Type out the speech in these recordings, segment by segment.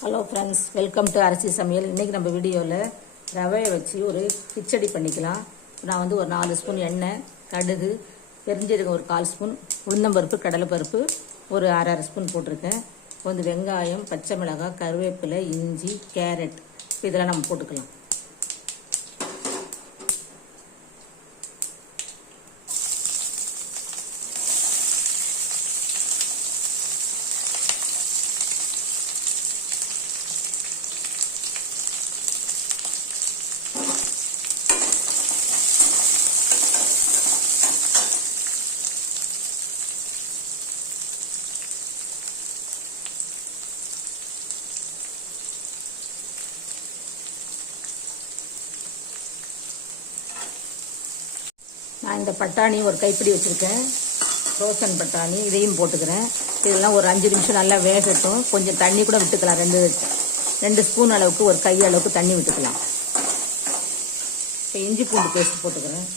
Hello friends welcome to அரிசி சமையல் இன்றைக்கி நம்ம வீடியோவில் ரவையை வச்சு ஒரு கிச்சடி பண்ணிக்கலாம். நான் வந்து ஒரு நாலு ஸ்பூன் எண்ணெய் கடுகு பெருஞ்சீரகம் ஒரு கால் ஸ்பூன் உளுந்தம்பருப்பு கடலைப்பருப்பு ஒரு அரை அரை ஸ்பூன் போட்டிருக்கேன். கொஞ்சம் வெங்காயம் பச்சை மிளகாய் கருவேப்பிலை இஞ்சி கேரட். இதெல்லாம் நம்ம போட்டுக்கலாம். நான் இந்த பட்டாணி ஒரு கைப்பிடி வச்சுருக்கேன். ரோசன் பட்டாணி இதையும் போட்டுக்கிறேன். இதெல்லாம் ஒரு அஞ்சு நிமிஷம் நல்லா வேகட்டும். கொஞ்சம் தண்ணி கூட விட்டுக்கலாம். ரெண்டு ரெண்டு ஸ்பூன் அளவுக்கு ஒரு கை அளவுக்கு தண்ணி விட்டுக்கலாம். இப்போ இஞ்சி பூண்டு பேஸ்ட் போட்டுக்கிறேன்.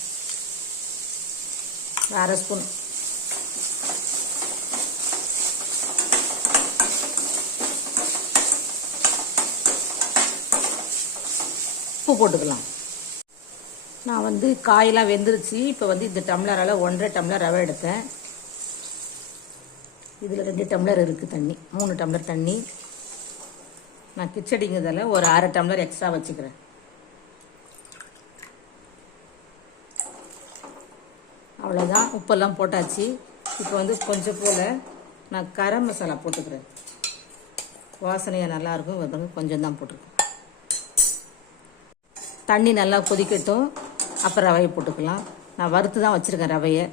அரை ஸ்பூன். உப்பு போட்டுக்கலாம். நான் வந்து காயெல்லாம் வெந்துருச்சு. இப்போ வந்து இந்த டம்ளரால் ஒன்றரை டம்ளர் ரவை எடுத்தேன். இதில் ரெண்டு டம்ளர் இருக்குது தண்ணி. மூணு டம்ளர் தண்ணி. நான் கிச்சடிங்கிறதால ஒரு அரை டம்ளர் எக்ஸ்ட்ரா வச்சுக்கிறேன். அவ்வளோதான் உப்பெல்லாம் போட்டாச்சு. இப்போ வந்து கொஞ்சம் போல் நான் கரம் மசாலா போட்டுக்கிறேன். வாசனையாக நல்லாயிருக்கும் வந்து கொஞ்சம் தான் போட்டிருக்கேன். தண்ணி நல்லா கொதிக்கட்டும். அப்புறம் ரவையை போட்டுக்கலாம். நான் வறுத்து தான் வச்சுருக்கேன் ரவையை.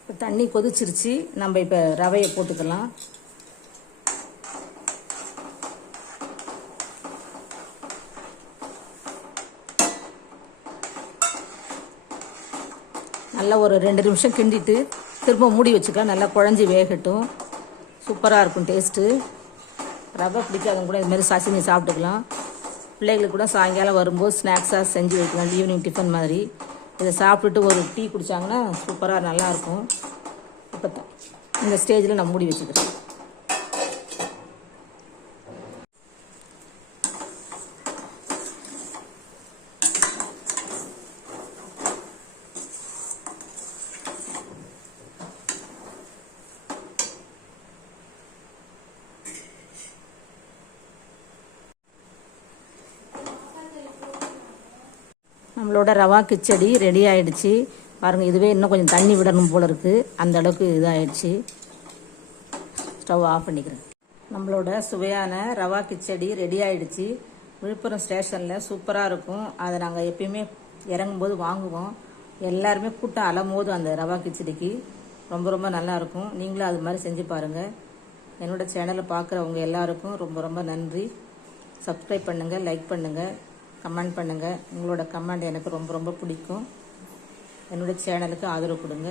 இப்போ தண்ணி கொதிச்சிருச்சு. நம்ம இப்போ ரவையை போட்டுக்கலாம். நல்லா ஒரு ரெண்டு நிமிஷம் கிண்டிட்டு திரும்ப மூடி வச்சுக்கலாம். நல்லா குழஞ்சி வேகட்டும். சூப்பராக இருக்கும் டேஸ்ட்டு. ரவை பிடிக்காதவங்க கூட இதுமாரி சசினி சாப்பிட்டுக்கலாம். பிள்ளைகளுக்கு கூட சாயங்காலம் வரும்போது ஸ்நாக்ஸாக செஞ்சு வைக்கலாம். ஈவினிங் டிஃபன் மாதிரி. இதை சாப்பிட்டுட்டு ஒரு டீ குடித்தாங்கன்னா சூப்பராக நல்லாயிருக்கும் இப்போ இந்த ஸ்டேஜில் நான் மூடி வச்சுக்கிறேன். நம்மளோட ரவா கிச்சடி ரெடி ஆயிடுச்சு. பாருங்க இதுவே இன்னும் கொஞ்சம் தண்ணி விடணும் போல இருக்கு. அந்த அளவுக்கு இதாயிடுச்சு. ஸ்டவ் ஆஃப் பண்ணிக்கிறேன். நம்மளோட சுவையான ரவா கிச்சடி ரெடி ஆயிடுச்சு. விழுப்புரம் ஸ்டேஷனில் சூப்பராக இருக்கும். அதை நாங்கள் எப்பயுமே இறங்கும்போது வாங்குவோம். எல்லாருமே கூட்டம் அலம்போது அந்த ரவா கிச்சடிக்கு. ரொம்ப ரொம்ப நல்லா இருக்கும். நீங்களும் அது மாதிரி செஞ்சு பாருங்கள் என்னோட சேனலை பார்க்குறவங்க எல்லாருக்கும் ரொம்ப ரொம்ப நன்றி. சப்ஸ்கிரைப் பண்ணுங்கள் லைக் பண்ணுங்கள் கமெண்ட் பண்ணுங்கள் உங்களோட கமெண்ட் எனக்கு ரொம்ப ரொம்ப பிடிக்கும். என்னோட சேனலுக்கு ஆதரவு கொடுங்க.